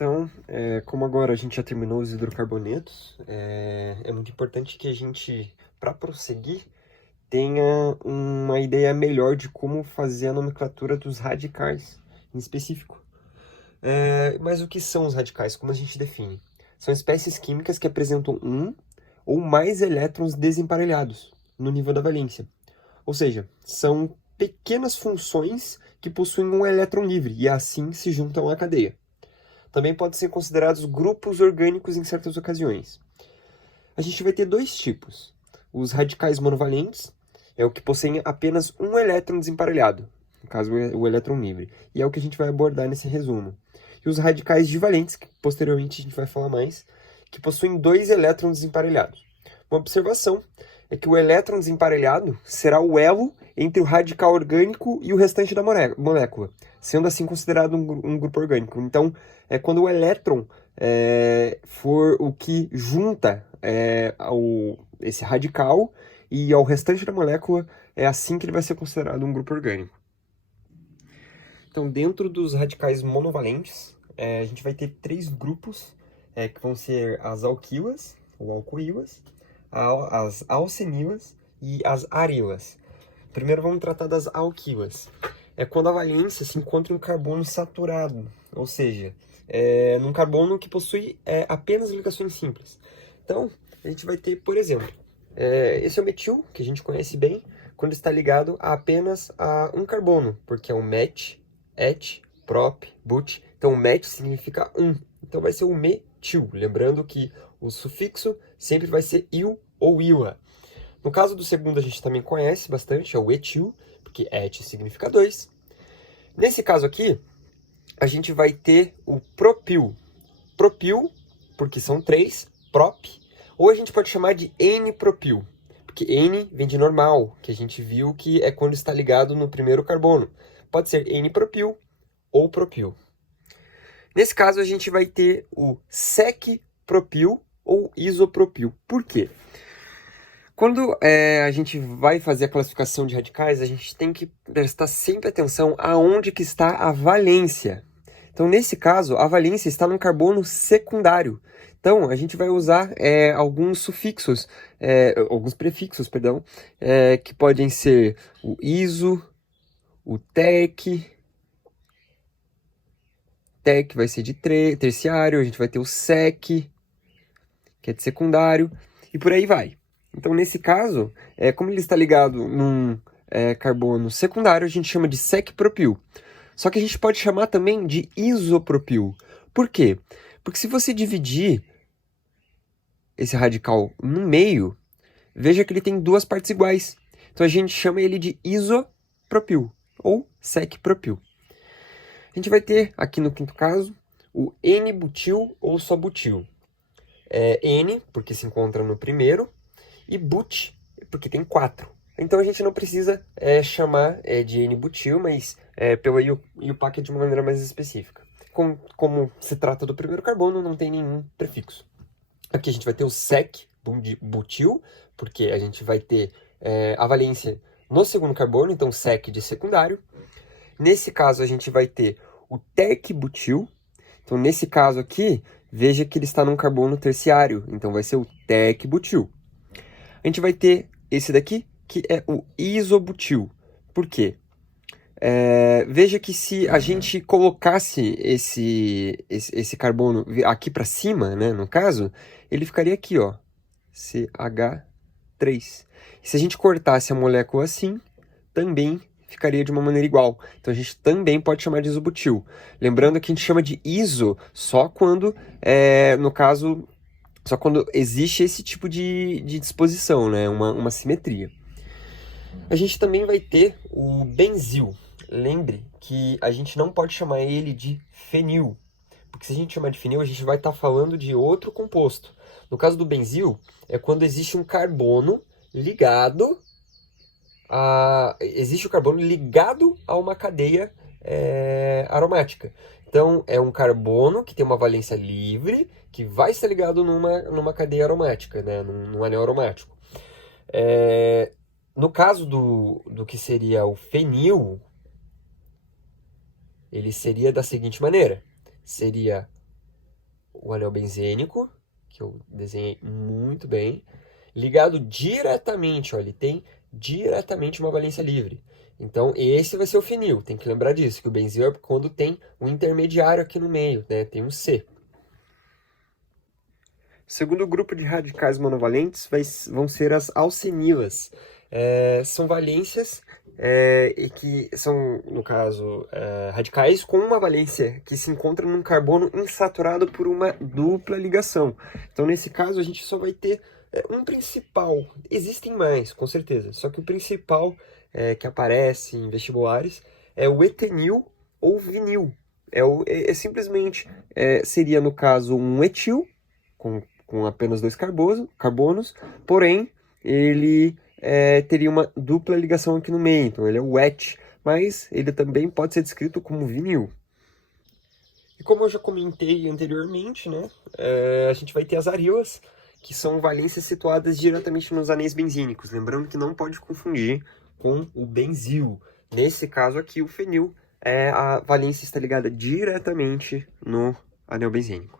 Então, como agora a gente já terminou os hidrocarbonetos, é muito importante que a gente, para prosseguir, tenha uma ideia melhor de como fazer a nomenclatura dos radicais em específico. Mas o que são os radicais? Como a gente define? São espécies químicas que apresentam um ou mais elétrons desemparelhados no nível da valência. Ou seja, são pequenas funções que possuem um elétron livre e assim se juntam à cadeia. Também podem ser considerados grupos orgânicos em certas ocasiões. A gente vai ter dois tipos. Os radicais monovalentes, é o que possuem apenas um elétron desemparelhado, no caso o elétron livre, e é o que a gente vai abordar nesse resumo. E os radicais divalentes, que posteriormente a gente vai falar mais, que possuem dois elétrons desemparelhados. Uma observação é que o elétron desemparelhado será o elo entre o radical orgânico e o restante da molécula, sendo assim considerado um grupo orgânico. Então, quando o elétron for o que junta esse radical e ao restante da molécula, é assim que ele vai ser considerado um grupo orgânico. Então, dentro dos radicais monovalentes, a gente vai ter três grupos, que vão ser as alquilas, ou alcoílas, as alcenilas e as arilas. Primeiro vamos tratar das alquilas. É quando a valência se encontra em um carbono saturado, ou seja, num carbono que possui apenas ligações simples. Então, a gente vai ter, por exemplo, esse é o metil, que a gente conhece bem, quando está ligado a apenas a um carbono, porque é o met, et, prop, but. Então, o met significa um. Então, vai ser o metil. Lembrando que o sufixo sempre vai ser il ou ila. No caso do segundo, a gente também conhece bastante, é o etil, porque et significa 2. Nesse caso aqui, a gente vai ter o propil. Propil, porque são 3, prop, ou a gente pode chamar de N-propil, porque N vem de normal, que a gente viu que é quando está ligado no primeiro carbono. Pode ser N-propil ou propil. Nesse caso, a gente vai ter o sec-propil ou isopropil. Por quê? Quando a gente vai fazer a classificação de radicais, a gente tem que prestar sempre atenção aonde que está a valência. Então, nesse caso, a valência está num carbono secundário. Então, a gente vai usar alguns sufixos, alguns prefixos, perdão, que podem ser o iso, o tec vai ser de terciário, a gente vai ter o sec, que é de secundário, e por aí vai. Então, nesse caso, como ele está ligado num carbono secundário, a gente chama de sec-propil. Só que a gente pode chamar também de isopropil. Por quê? Porque se você dividir esse radical no meio, veja que ele tem duas partes iguais. Então, a gente chama ele de isopropil, ou sec-propil. A gente vai ter, aqui no quinto caso, o N-butil ou só butil. N, porque se encontra no primeiro, e but, porque tem 4. Então a gente não precisa chamar de N-butil, mas pelo IUPAC de uma maneira mais específica. Como se trata do primeiro carbono, não tem nenhum prefixo. Aqui a gente vai ter o sec-butil, porque a gente vai ter a valência no segundo carbono, então sec de secundário. Nesse caso a gente vai ter o tec-butil. Então nesse caso aqui, veja que ele está num carbono terciário, então vai ser o tec-butil. A gente vai ter esse daqui, que é o isobutil. Por quê? Veja que se a gente colocasse esse carbono aqui para cima, né, no caso, ele ficaria aqui, ó, CH3. E se a gente cortasse a molécula assim, também ficaria de uma maneira igual. Então a gente também pode chamar de isobutil. Lembrando que a gente chama de iso só quando, no caso, só quando existe esse tipo de disposição, né? Uma simetria. A gente também vai ter o benzil. Lembre que a gente não pode chamar ele de fenil, porque se a gente chamar de fenil, a gente vai estar falando de outro composto. No caso do benzil, é quando existe um carbono ligado existe o carbono ligado a uma cadeia aromática. Então, é um carbono que tem uma valência livre, que vai estar ligado numa cadeia aromática, né? num anel aromático. No caso do que seria o fenil, ele seria da seguinte maneira. Seria o anel benzênico, que eu desenhei muito bem, ligado diretamente, ó, ele tem diretamente uma valência livre. Então, esse vai ser o fenil. Tem que lembrar disso, que o benzil é quando tem um intermediário aqui no meio, né? Tem um C. Segundo grupo de radicais monovalentes vão ser as alcenilas. São valências que são, no caso, radicais com uma valência que se encontra num carbono insaturado por uma dupla ligação. Então, nesse caso, a gente só vai ter um principal. Existem mais, com certeza. Só que o principal que aparece em vestibulares é o etenil ou vinil. Simplesmente, seria, no caso, um etil, com apenas 2 carbonos, porém, ele teria uma dupla ligação aqui no meio, então ele é o et, mas ele também pode ser descrito como vinil. E como eu já comentei anteriormente, né, a gente vai ter as arilas, que são valências situadas diretamente nos anéis benzínicos. Lembrando que não pode confundir com o benzil. Nesse caso aqui, o fenil, a valência está ligada diretamente no anel benzínico.